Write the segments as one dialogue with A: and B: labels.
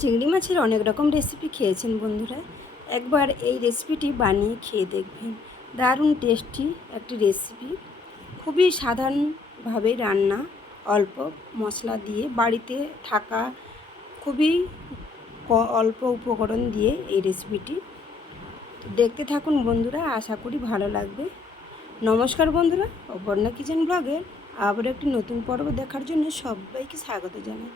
A: চিংড়ি মাছের অনেক রকম রেসিপি খেয়েছেন বন্ধুরা। একবার এই রেসিপিটি বানিয়ে খেয়ে দেখবেন। দারুণ টেস্টি একটি রেসিপি খুবই সাধারণভাবে রান্না, অল্প মশলা দিয়ে বাড়িতে থাকা খুবই অল্প উপকরণ দিয়ে এই রেসিপিটি দেখতে থাকুন বন্ধুরা, আশা করি ভালো লাগবে। নমস্কার বন্ধুরা, অপর্ণা কিচেন ব্লগের আবার একটি নতুন পর্ব দেখার জন্য সবাইকে স্বাগত জানাই।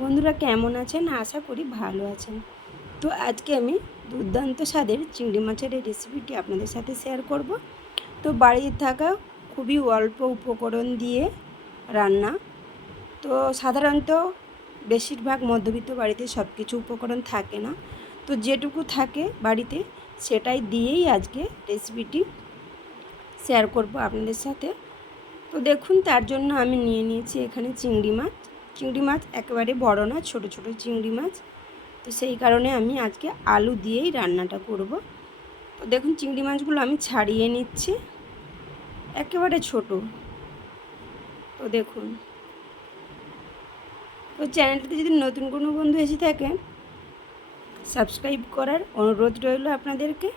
A: বন্ধুরা কেমন আছেন? আশা করি ভালো আছেন। তো আজকে আমি দুর্দান্ত স্বাদের চিংড়ি মাছের এই রেসিপিটি আপনাদের সাথে শেয়ার করব। তো বাড়িতে থাকা খুবই অল্প উপকরণ দিয়ে রান্না। তো সাধারণত বেশিরভাগ মধ্যবিত্ত বাড়িতে সব কিছু উপকরণ থাকে না। তো যেটুকু থাকে বাড়িতে, সেটাই দিয়েই আজকে রেসিপিটি শেয়ার করব আপনাদের সাথে। তো দেখুন, তার জন্য আমি নিয়ে নিয়েছি এখানে চিংড়ি মাছ। চিংড়ি মাছ, একেবারে বড় না, ছোট ছোট চিংড়ি মাছ। তো সেই কারণে আমি আজকে আলু দিয়েই রান্নাটা করব। তো দেখুন, চিংড়ি মাছগুলো আমি ছাড়িয়ে নিচ্ছি। একেবারে ছোট। তো দেখুন। তো চ্যানেলটিতে যদি নতুন কোনো বন্ধু এসে থাকেন সাবস্ক্রাইব করার অনুরোধ রইল আপনাদেরকে।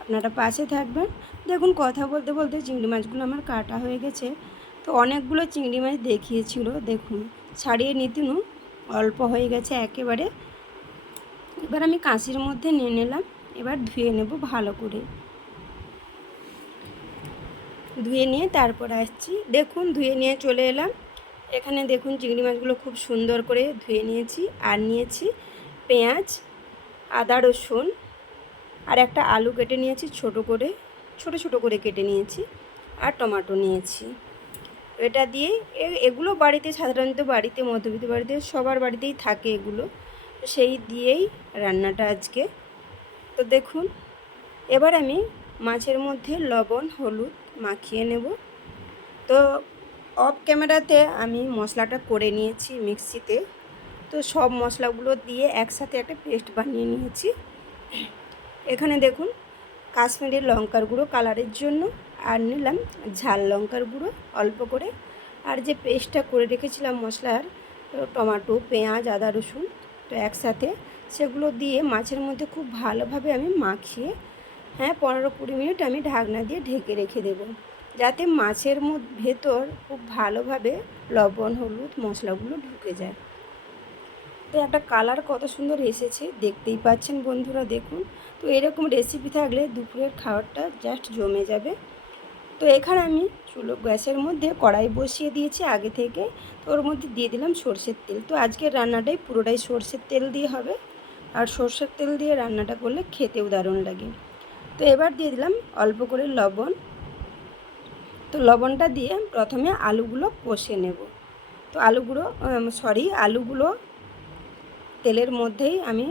A: আপনারা পাশে থাকবেন। দেখুন, কথা বলতে বলতে চিংড়ি মাছগুলো আমার কাটা হয়ে গেছে। তো অনেকগুলো চিংড়ি মাছ দেখিয়েছিল, দেখুন। ছাড়িয়ে নিতেনও অল্প হয়ে গেছে একেবারে। এবার আমি কাঁচির মধ্যে নিয়ে নিলাম, এবার ধুয়ে নেব ভালো করে। ধুয়ে নিয়ে তারপর আসছি। দেখুন, ধুয়ে নিয়ে চলে এলাম। এখানে দেখুন, চিংড়ি মাছগুলো খুব সুন্দর করে ধুয়ে নিয়েছি আর নিয়েছি পেঁয়াজ, আদা, রসুন আর একটা আলু কেটে নিয়েছি ছোট করে, ছোট ছোট করে কেটে নিয়েছি আর টমেটো নিয়েছি। এটা দিয়ে এগুলো বাড়িতে, সাধারণত বাড়িতে, মধ্যবিত্ত বাড়িতে, সবার বাড়িতেই থাকে এগুলো। সেই দিয়েই রান্নাটা আজকে। তো দেখুন, এবার আমি মাছের মধ্যে লবণ, হলুদ মাখিয়ে নেব। তো অফ ক্যামেরাতে আমি মশলাটা করে নিয়েছি মিক্সিতে। তো সব মশলাগুলো দিয়ে একসাথে একটা পেস্ট বানিয়ে নিয়েছি। এখানে দেখুন, কাশ্মীরি লঙ্কার গুঁড়ো কালারের জন্য। আর নিলাম ঝাল লঙ্কার গুঁড়ো অল্প করে। আর যে পেস্টটা করে রেখেছিলাম মশলার টমাটো, পেঁয়াজ, আদা, রসুন, তো একসাথে সেগুলো দিয়ে মাছের মধ্যে খুব ভালোভাবে আমি মাখিয়ে হ্যাঁ পনেরো কুড়ি মিনিট আমি ঢাকনা দিয়ে ঢেকে রেখে দেবো। যাতে মাছের ভেতর খুব ভালোভাবে লবণ, হলুদ মশলাগুলো ঢুকে যায়। তো একটা কালার কত সুন্দর এসেছে, দেখতেই পাচ্ছেন বন্ধুরা, দেখুন। তো এরকম রেসিপি থাকলে দুপুরের খাবারটা জাস্ট জমে যাবে। তো এখানে আমি চুলো গ্যাসের মধ্যে কড়াই বসিয়ে দিয়েছি, আগে থেকে। তো ওর মধ্যে দিয়ে দিলাম সর্ষের তেল। তো আজকের রান্নাটাই পুরোটাই সর্ষের তেল দিয়ে হবে। আর সর্ষের তেল দিয়ে রান্নাটা করলে খেতেও দারুণ লাগে। তো এবার দিয়ে দিলাম অল্প করে লবণ। তো লবণটা দিয়ে প্রথমে আলুগুলো কষে নেব। তো আলুগুলো সরি আলুগুলো তেলের মধ্যেই আমি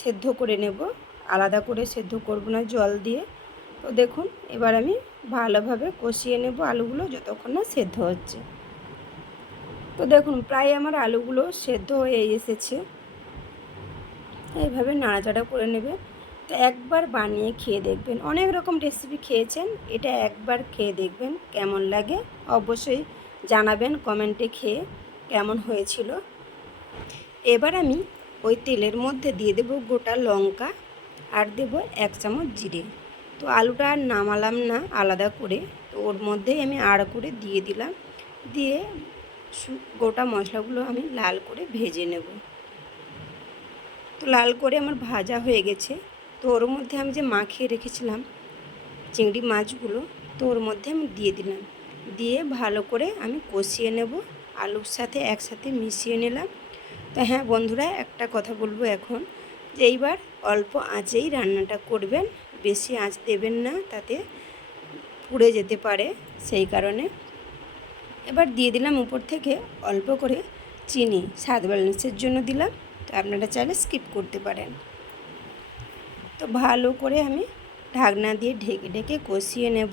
A: সেদ্ধ করে নেব। আলাদা করে সেদ্ধ করব না জল দিয়ে। তো দেখুন, এবার আমি ভালোভাবে কষিয়ে নেব আলুগুলো যতক্ষণ না সেদ্ধ হচ্ছে। তো দেখুন, প্রায় আমার আলুগুলো সেদ্ধ হয়ে এসেছে। এইভাবে নাড়াচাড়া করে নেবে। তো একবার বানিয়ে খেয়ে দেখবেন। অনেক রকম রেসিপি খেয়েছেন, এটা একবার খেয়ে দেখবেন কেমন লাগে। অবশ্যই জানাবেন কমেন্টে খেয়ে কেমন হয়েছিল। এবার আমি ওই তেলের মধ্যে দিয়ে দেবো গোটা লঙ্কা আর দেব এক চামচ জিরে। তো আলুটা আর নামালাম না আলাদা করে। তো ওর মধ্যেই আমি আড় করে দিয়ে দিলাম। দিয়ে গোটা মশলাগুলো আমি লাল করে ভেজে নেব। তো লাল করে আমার ভাজা হয়ে গেছে। তো ওর মধ্যে আমি যে মাখিয়ে রেখেছিলাম চিংড়ি মাছগুলো, তো ওর মধ্যে আমি দিয়ে দিলাম। দিয়ে ভালো করে আমি কষিয়ে নেব। আলুর সাথে একসাথে মিশিয়ে নিলাম। তো হ্যাঁ বন্ধুরা, একটা কথা বলব এখন যে এইবার অল্প আঁচেই রান্নাটা করবেন। বেশি আঁচ দেবেন না, তাতে পুড়ে যেতে পারে সেই কারণে। এবার দিয়ে দিলাম উপর থেকে অল্প করে চিনি, স্বাদ ব্যালেন্সের জন্য দিলাম। তো আপনারা চাইলে স্কিপ করতে পারেন। তো ভালো করে আমি ঢাকনা দিয়ে ঢেকে ঢেকে কষিয়ে নেব।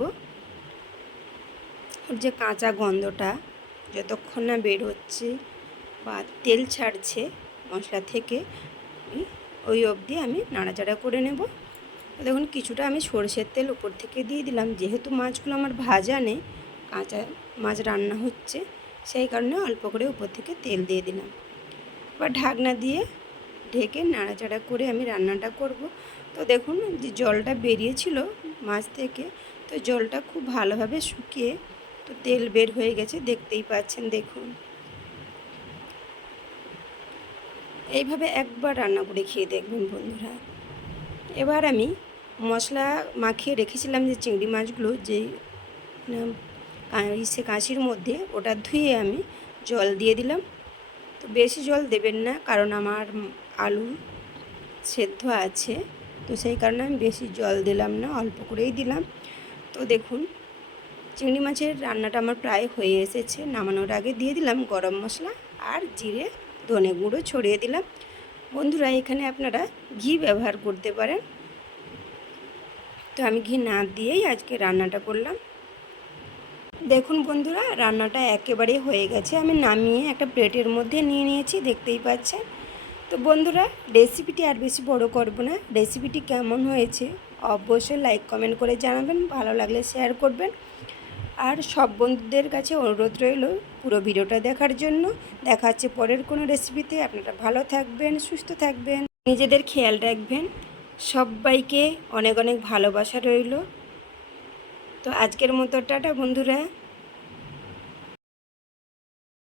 A: ওর যে কাঁচা গন্ধটা, যতক্ষণ না বের হচ্ছে বা তেল ছাড়ছে মশলা থেকে ওই অবধি আমি নাড়াচাড়া করে নেব। দেখুন, কিছুটা আমি সরষের তেল উপর থেকে দিয়ে দিলাম। যেহেতু মাছগুলো আমার ভাজা নেই, কাঁচা মাছ রান্না হচ্ছে, সেই কারণে অল্প করে উপর থেকে তেল দিয়ে দিলাম। এবার ঢাকনা দিয়ে ঢেকে নাড়াচাড়া করে আমি রান্নাটা করব। তো দেখুন, যে জলটা বেরিয়েছিল মাছ থেকে, তো জলটা খুব ভালোভাবে শুকিয়ে তো তেল বের হয়ে গেছে, দেখতেই পাচ্ছেন, দেখুন। এইভাবে একবার রান্না করে খেয়ে দেখবেন বন্ধুরা। এবার আমি মশলা মাখিয়ে রেখেছিলাম যে চিংড়ি মাছগুলো, যে সে কাঁচির মধ্যে, ওটা ধুয়ে আমি জল দিয়ে দিলাম। তো বেশি জল দেবেন না, কারণ আমার আলু সেদ্ধ আছে। তো সেই কারণে আমি বেশি জল দিলাম না, অল্প করেই দিলাম। তো দেখুন, চিংড়ি মাছের রান্নাটা আমার প্রায় হয়ে এসেছে। নামানোর আগে দিয়ে দিলাম গরম মশলা আর জিরে, ধনে গুঁড়ো ছড়িয়ে দিলাম। বন্ধুরা, এখানে আপনারা ঘি ব্যবহার করতে পারেন। তো আমি ঘি না দিয়েই আজকে রান্নাটা করলাম। দেখুন বন্ধুরা, রান্নাটা একেবারে হয়ে গেছে। আমি নামিয়ে একটা প্লেটের মধ্যে নিয়ে নিয়েছি, দেখতেই পাচ্ছেন। তো বন্ধুরা, রেসিপিটি আর বেশি বড় করব না। রেসিপিটি কেমন হয়েছে অবশ্যই লাইক, কমেন্ট করে জানাবেন। ভালো লাগলে শেয়ার করবেন। আর সব বন্ধুদের কাছে অনুরোধ রইল পুরো ভিডিওটা দেখার জন্য। দেখা হচ্ছে পরের কোনো রেসিপিতে আপনারা ভালো থাকবেন, সুস্থ থাকবেন। নিজেদের খেয়াল রাখবেন। সবাইকে অনেক অনেক ভালোবাসা রইল। তো আজকের মতো টাটা বন্ধুরা।